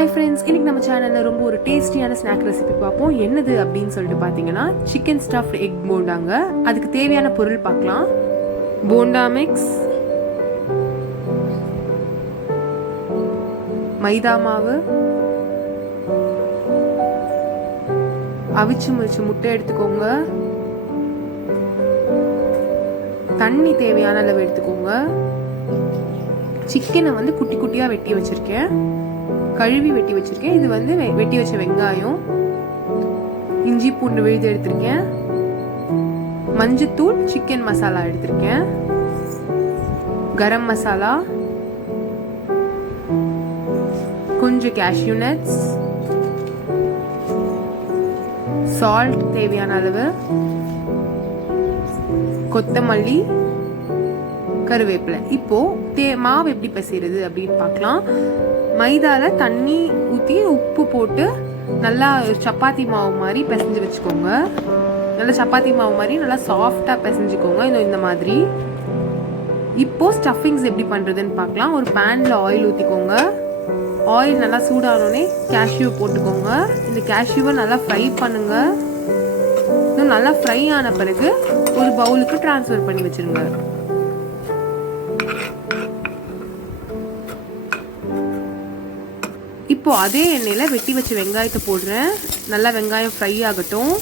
Hi friends, இன்னைக்கு நம்ம சேனல்ல ரொம்ப ஒரு டேஸ்டியான ஸ்நாக் ரெசிபி பார்ப்போம். என்னது அப்படின்னு சொல்லிட்டு பார்த்தீங்கன்னா சிக்கன் ஸ்டஃப்ட் எக் போண்டாங்க. அதுக்கு தேவையான பொருள் பார்க்கலாம். போண்டா மிக்ஸ், மைதா மாவு, அவிச்சு முறிச்ச முட்டை எடுத்துக்கோங்க, தண்ணி தேவையான அளவு எடுத்துக்கோங்க, சிக்கனை வந்து குட்டி குட்டியாக வெட்டி வச்சிருக்கேன், கழுவி வெட்டி வச்சிருக்கேன். இது வந்து வெட்டி வச்ச வெங்காயம், இஞ்சி பூண்டு விழுது எடுத்திருக்கேன், மஞ்சத்தூள், சிக்கன் மசாலா எடுத்திருக்கேன், கரம் மசாலா, கொஞ்சம் கேஷ்யூ நட்ஸ், சால்ட் தேவையான அளவு, கொத்தமல்லி, கருவேப்பிலை. இப்போ மாவு எப்படி பிசைறது அப்படின்னு பார்க்கலாம். மைதால தண்ணி ஊற்றி உப்பு போட்டு நல்லா சப்பாத்தி மாவு மாதிரி பிசைஞ்சு வச்சுக்கோங்க. நல்லா சப்பாத்தி மாவு மாதிரி நல்லா சாஃப்டாக பிசைஞ்சுக்கோங்க. இந்த மாதிரி. இப்போ ஸ்டஃபிங்ஸ் எப்படி பண்ணுறதுன்னு பார்க்கலாம். ஒரு பேனில் ஆயில் ஊற்றிக்கோங்க. ஆயில் நல்லா சூடானோடனே கேஷ்யூ போட்டுக்கோங்க. இந்த கேஷ்யூவை நல்லா ஃப்ரை பண்ணுங்க. இன்னும் நல்லா ஃப்ரை ஆன பிறகு ஒரு பவுலுக்கு ட்ரான்ஸ்ஃபர் பண்ணி வச்சுருங்க. இப்போ அதே எண்ணெயில் வெட்டி வச்ச வெங்காயத்தை போடுறேன். நல்லா வெங்காயம் ஃப்ரை ஆகட்டும்.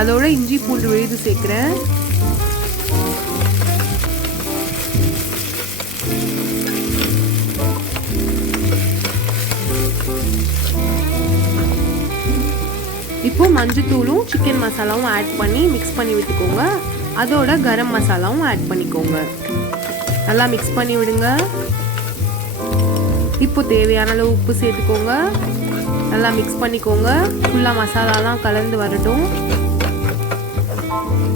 அதோட இஞ்சி பூண்டு விழுது சேர்க்கிறேன். இப்போ மஞ்சத்தூளும் சிக்கன் மசாலாவும் ஆட் பண்ணி மிக்ஸ் பண்ணி விட்டுக்கோங்க. அதோட கரம் மசாலாவும் ஆட் பண்ணிக்கோங்க. நல்லா மிக்ஸ் பண்ணி விடுங்க. இப்போ தேவையான அளவு உப்பு சேர்த்துக்கோங்க. நல்லா மிக்ஸ் பண்ணிக்கோங்க. ஃபுல்லாக மசாலாலாம் கலந்து வரட்டும்.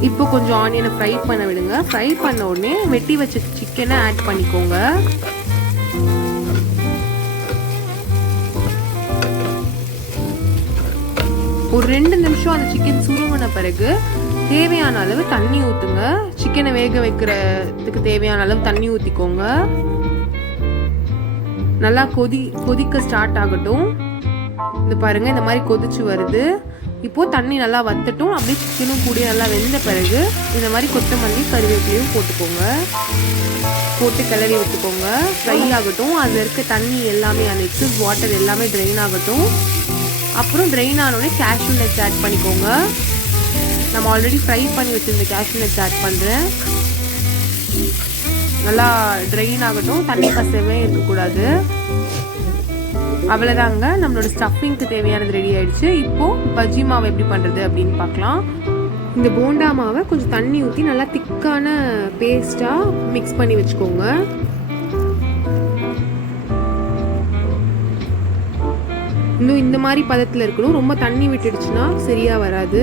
இப்போ கொஞ்சம் ஆனியனை ஃப்ரை பண்ண விடுங்க. ஃப்ரை பண்ண உடனே வெட்டி வச்ச சிக்கனை ஆட் பண்ணிக்கோங்க. ஒரு 2 நிமிஷம் அந்த சிக்கன் சுருங்கின பிறகு தேவையான அளவு தண்ணி ஊற்றுங்க. சிக்கனை வேக வைக்கிறதுக்கு தேவையான அளவு தண்ணி ஊற்றிக்கோங்க. நல்லா கொதிக்க ஸ்டார்ட் ஆகட்டும். இந்த பாருங்க, இந்த மாதிரி கொதிச்சு வருது. இப்போ தண்ணி நல்லா வத்தட்டும். அப்படியே சிக்கனும் கூட நல்லா வெந்த பிறகு இந்த மாதிரி கொத்தமல்லி, கருவேப்பிலையும் போட்டுக்கோங்க. போட்டு கிளறி விட்டுக்கோங்க. ஃப்ரை ஆகட்டும். அதில் இருக்க தண்ணி எல்லாமே, அந்த எக்ஸஸ் வாட்டர் எல்லாமே ட்ரெயின் ஆகட்டும். அப்புறம் ட்ரெயின் ஆனோடனே கேஷ்யூ நட்ஸ் ஆட் பண்ணிக்கோங்க. நம்ம ஆல்ரெடி ஃப்ரை பண்ணி வச்சிருந்த கேஷ்யூ நட்ஸ் ஆட் பண்ணுறேன். நல்லா ட்ரெயின் ஆகட்டும். தண்ணி பசவே இருக்கக்கூடாது. அவ்வளோதாங்க, நம்மளோட ஸ்டஃபிங்க்கு தேவையானது ரெடி ஆயிடுச்சு. இப்போ பஜ்ஜி மாவு எப்படி பண்ணுறது அப்படின்னு பார்க்கலாம். இந்த போண்டா மாவை கொஞ்சம் தண்ணி ஊற்றி நல்லா திக்கான பேஸ்ட்டாக மிக்ஸ் பண்ணி வச்சுக்கோங்க. இன்னும் இந்த மாதிரி பதத்தில் இருக்கணும். ரொம்ப தண்ணி விட்டுடுச்சுன்னா சரியாக வராது.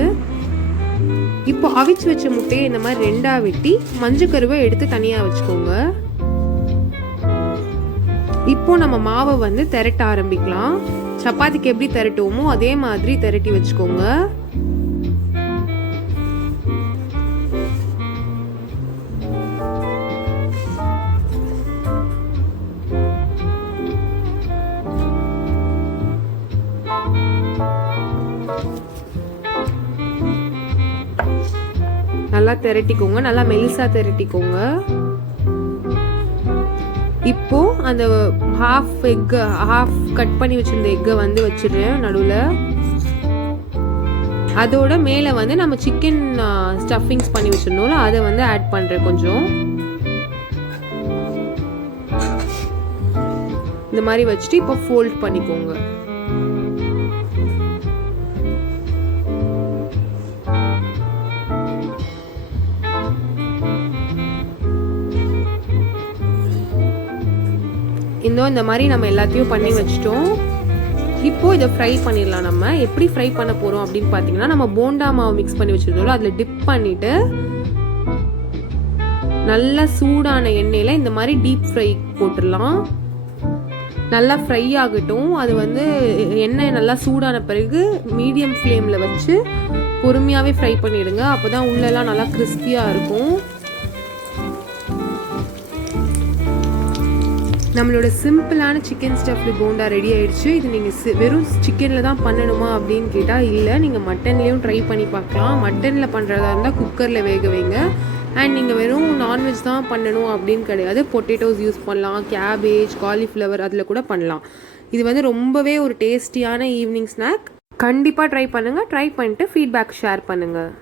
இப்போ அவிச்சு வச்ச முட்டையை இந்த மாதிரி 2ஆ வெட்டி மஞ்சக்கருவை எடுத்து தனியாக வச்சுக்கோங்க. இப்போ நம்ம மாவை வந்து திரட்ட ஆரம்பிக்கலாம். சப்பாத்திக்கு எப்படி திரட்டுவோமோ அதே மாதிரி திரட்டி வச்சுக்கோங்க. நல்லா திரட்டிக்கோங்க. நல்லா மெலிசா திரட்டிக்கோங்க. இப்போ அந்த ஹாஃப் கட் பண்ணி வச்சிருந்த எக்கை வந்து வச்சிடுறேன் நடுவில். அதோட மேலே வந்து நம்ம சிக்கன் ஸ்டஃபிங்ஸ் பண்ணி வச்சிருந்தோம்ல, அதை வந்து ஆட் பண்ணுறேன். கொஞ்சம் இந்த மாதிரி வச்சுட்டு இப்போ ஃபோல்ட் பண்ணிக்கோங்க. இந்த மாதிரி நம்ம எல்லாத்தையும் பண்ணி வச்சிட்டோம். இப்போ இதை ஃப்ரை பண்ணிடலாம். நம்ம எப்படி ஃப்ரை பண்ண போகிறோம் அப்படின்னு பார்த்தீங்கன்னா, நம்ம போண்டா மாவு மிக்ஸ் பண்ணி வச்சிருந்தோம், அதில் டிப் பண்ணிவிட்டு நல்லா சூடான எண்ணெயில் இந்த மாதிரி டீப் ஃப்ரை போட்டுடலாம். நல்லா ஃப்ரை ஆகட்டும். அது வந்து எண்ணெய் நல்லா சூடான பிறகு மீடியம் ஃப்ளேமில் வச்சு பொறுமையாகவே ஃப்ரை பண்ணிவிடுங்க. அப்போ தான் உள்ளெல்லாம் நல்லா கிறிஸ்பியாக இருக்கும். நம்மளோட சிம்பிளான சிக்கன் ஸ்டஃப்டு போண்டா ரெடி ஆயிடுச்சு. இது நீங்கள் வெறும் சிக்கனில் தான் பண்ணணுமா அப்படின்னு கேட்டால் இல்லை, நீங்கள் மட்டன்லேயும் ட்ரை பண்ணி பார்க்கலாம். மட்டனில் பண்ணுறதா இருந்தால் குக்கரில் வேக வைங்க. அண்ட் நீங்கள் வெறும் நான்வெஜ் தான் பண்ணணும் அப்படின்னு கிடையாது. பொட்டேட்டோஸ் யூஸ் பண்ணலாம், கேபேஜ், காலிஃப்ளவர் அதில் கூட பண்ணலாம். இது வந்து ரொம்பவே ஒரு டேஸ்டியான ஈவினிங் ஸ்நாக். கண்டிப்பாக ட்ரை பண்ணுங்கள். ட்ரை பண்ணிட்டு ஃபீட்பேக் ஷேர் பண்ணுங்கள்.